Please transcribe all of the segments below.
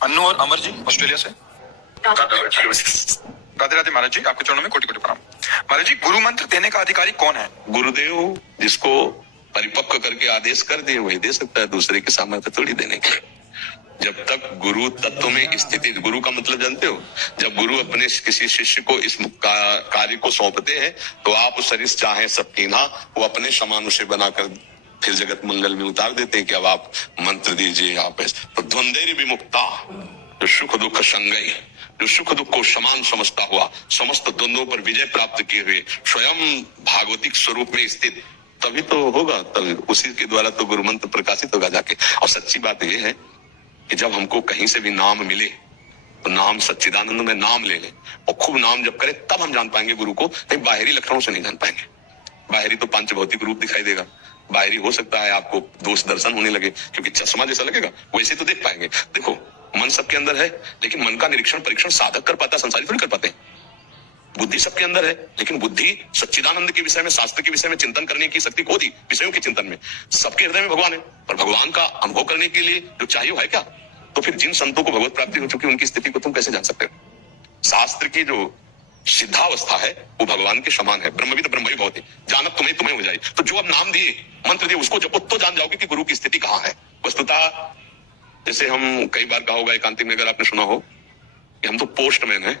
अन्नू और अमर जी ऑस्ट्रेलिया से। राधे राधे महाराज जी, आपके चरणों में कोटि कोटि प्रणाम। महाराज जी, गुरु मंत्र देने का अधिकारी कौन है? गुरुदेव जिसको परिपक्व करके आदेश कर दिए वही दे सकता है, दूसरे के सामर्थ्य थोड़ी देने के। जब तक गुरु तत्व में स्थिति, गुरु का मतलब जानते हो, जब गुरु अपने किसी शिष्य को इस कार्य को सौंपते हैं तो आप शरीर चाहे सबकी ना वो अपने समानुषय बनाकर फिर जगत मंगल में उतार देते हैं कि अब आप मंत्र दीजिए। आप तो द्वंद्व विमुक्ता, जो सुख दुख संगई, जो सुख दुख को समान समझता हुआ, समस्त द्वंद्वों पर विजय प्राप्त किए हुए स्वयं भागवतिक स्वरूप में स्थित, तभी तो होगा, तभी उसी के द्वारा तो गुरु मंत्र प्रकाशित होगा जाके। और सच्ची बात यह है कि जब हमको कहीं से भी नाम मिले तो नाम सच्चिदानंद में नाम ले ले और खूब नाम जब करे तब हम जान पाएंगे गुरु को, नहीं बाहरी लक्षणों से नहीं जान पाएंगे। बाहरी तो पंच भौतिक रूप दिखाई देगा, बाहरी हो सकता है आपको दोष दर्शन होने लगे क्योंकि चश्मा जैसा लगेगा, वैसे तो देख पाएंगे। देखो मन सबके अंदर है लेकिन मन का निरीक्षण परीक्षण साधक कर पाता, संसारी थोड़ी कर पाते। बुद्धि सबके अंदर है लेकिन बुद्धि सच्चिदानंद के विषय में, शास्त्र के विषय में चिंतन करने की शक्ति खो दी विषयों के चिंतन में। सबके हृदय में भगवान है पर भगवान का अनुभव करने के लिए जो चाहिए वो है क्या? तो फिर जिन संतों को भगवत प्राप्ति हो चुकी उनकी स्थिति को तुम कैसे जान सकते हो? शास्त्र की जो सिद्धावस्था है वो भगवान के समान है। ब्रह्मविद ब्रह्म ही भवति, जानत तुम्हें हो जाए। तो जो अब नाम दिए मंत्र दिए उसको जब तो जान जाओगे कि गुरु की स्थिति कहाँ है। वस्तुतः जैसे हम कई बार कहा होगा एकांतिक में, अगर आपने सुना हो कि हम तो पोस्टमैन है।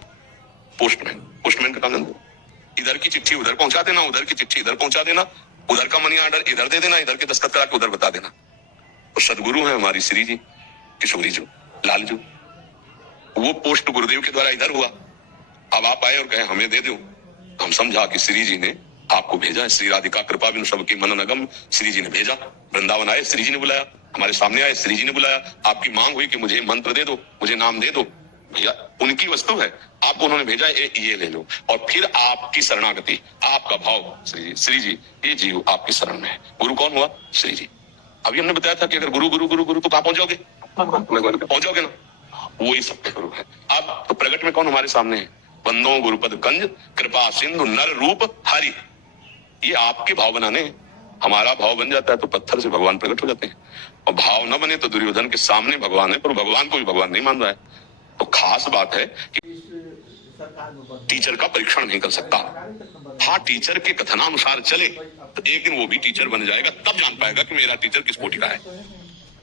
पोस्टमैन का काम इधर की चिट्ठी उधर पहुंचा देना, उधर की चिट्ठी इधर पहुंचा देना, उधर का मनी ऑर्डर इधर दे देना, इधर के दस्तखत करा के उधर बता देना। तो सदगुरु है हमारी श्री जी, किशोरी जी, लाल जी, वो पोस्ट गुरुदेव के द्वारा इधर हुआ। अब आप आए और कहे हमें दे दो, हम समझा कि श्री जी ने आपको भेजा है। श्री राधिका कृपा बिनु सबकी मनन अगम, श्री जी ने भेजा। वृंदावन आए, श्री जी ने बुलाया, हमारे सामने आए, श्री जी ने बुलाया। आपकी मांग हुई कि मुझे मंत्र दे दो, मुझे नाम दे दो, भैया उनकी वस्तु है, आपको उन्होंने भेजा ये ले लो। और फिर आपकी शरणागति, आपका भाव, श्री जी ये जीव आपकी शरण में है। गुरु कौन हुआ? श्री जी। अभी हमने बताया था कि अगर गुरु गुरु गुरु गुरु तो कहां पहुंचोगे? पहुंचोगे ना, वही सबके गुरु है। अब तो प्रगट में कौन हमारे सामने है? बंदो गुरुपद कंज कृपा सिंधु नर रूप हरि। ये आपके भाव बनाने, हमारा भाव बन जाता है तो पत्थर से भगवान प्रकट हो जाते हैं। और भाव न बने तो दुर्योधन के सामने भगवान है पर भगवान को भी भगवान नहीं मान रहा है। तो खास बात है कि टीचर का परीक्षण नहीं कर सकता। हाँ, टीचर के कथनानुसार चले तो एक दिन वो भी टीचर बन जाएगा, तब जान पाएगा कि मेरा टीचर किस कोटि का है।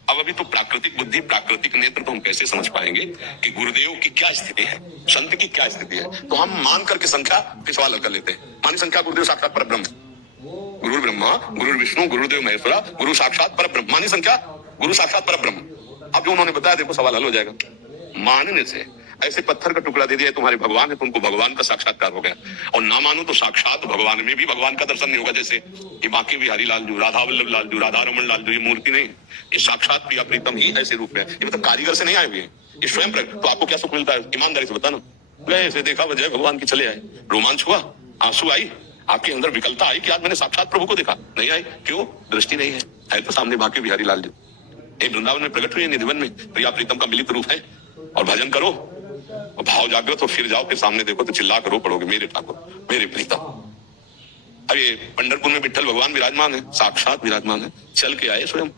अब अभी तो प्राकृतिक बुद्धि, प्राकृतिक नेत्र तो हम कैसे समझ पाएंगे कि गुरुदेव की क्या स्थिति है, संत की क्या स्थिति है। तो हम मान करके संख्या के सवाल कर लेते हैं। मानी संख्या गुरुदेव साक्षात परब्रह्म, गुरु ब्रह्मा गुरु विष्णु गुरुदेव महेश्वरा गुरु साक्षात परब्रह्म। मानी संख्या गुरु साक्षात परब्रह्म। अब जो उन्होंने बताया देखो सवाल हल हो जाएगा। मानने से ऐसे पत्थर का टुकड़ा दे दिया तुम्हारे भगवान है तो उनको भगवान का साक्षात्कार हो गया। और ना मानो तो साक्षात भगवान में भी भगवान का दर्शन नहीं होगा। जैसे ये बाकी बिहारी लालजू, राधा वल्लभ लालजू, राधा रमन लालजू, ये मूर्ति नहीं, ये साक्षात प्रिया प्रीतम ही ऐसे रूप में है। ये मतलब कारीगर से नहीं आए हुए, ये स्वयं प्रकट। तो आपको क्या सुख मिलता है? ईमानदारी से बताना। गए ऐसे देखा वजह भगवान की चले आए, रोमांच हुआ, आंसू आई, आपके अंदर विकलता आई कि आज मैंने साक्षात प्रभु को देखा। नहीं आई, क्यों? दृष्टि नहीं है तो सामने बाकी बिहारी लालजू। ये वृंदावन में प्रकट हुए, निधिवन में प्रिया प्रीतम का मिलित रूप है। और भजन करो, भाव जागृत हो, फिर जाओ, फिर सामने देखो तो चिल्ला कर रो पड़ोगे, मेरे ठाकुर मेरे प्रीतम। अब ये पंढरपुर में विठ्ठल भगवान विराजमान है, साक्षात विराजमान है। चल के आए स्वयं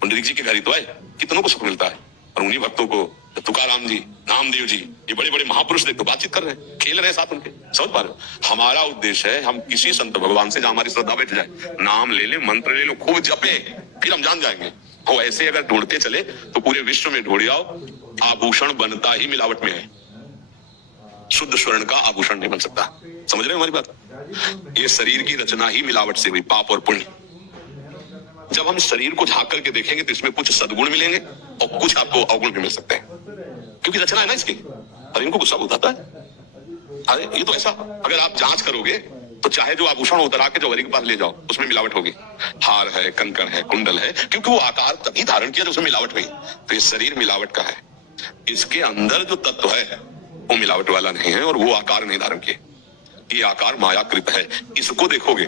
पुंडरीक जी के घर ही तो आए। कितनों को सुख मिलता है। और उन्हीं भक्तों को तुकाराम जी, नामदेव जी, ये बड़े बड़े महापुरुष देखो बातचीत कर रहे हैं, खेल रहे हैं साथ उनके। समझ पा रहे हो? हमारा उद्देश्य है हम किसी संत भगवान से जहां हमारी श्रद्धा बैठ जाए, नाम ले ले, मंत्र ले लो, खूब जपे, फिर हम जान जाएंगे। वो ऐसे अगर ढूंढते चले तो पूरे विश्व में ढूंढ आओ, आभूषण बनता ही मिलावट में है। शुद्ध स्वर्ण का आभूषण नहीं बन सकता। समझ रहे हो हमारी बात? ये शरीर की रचना ही मिलावट से हुई, पाप और पुण्य। जब हम शरीर को झांक करके देखेंगे तो इसमें कुछ सद्गुण मिलेंगे और कुछ आपको अवगुण भी मिल सकते हैं, क्योंकि रचना है ना इसकी। और इनको गुस्सा उठाता है। अरे ये तो ऐसा, अगर आप जांच करोगे तो चाहे जो आभूषण उतरा के जौहरी के पास ले जाओ उसमें मिलावट होगी। हार है, कंकण है, कुंडल है, क्योंकि वो आकार तभी धारण किया जो उसमें मिलावट हुई। तो ये शरीर मिलावट का है, इसके अंदर जो तत्व है वो मिलावट वाला नहीं है और वो आकार नहीं धारण किए। ये आकार मायाकृत है। इसको देखोगे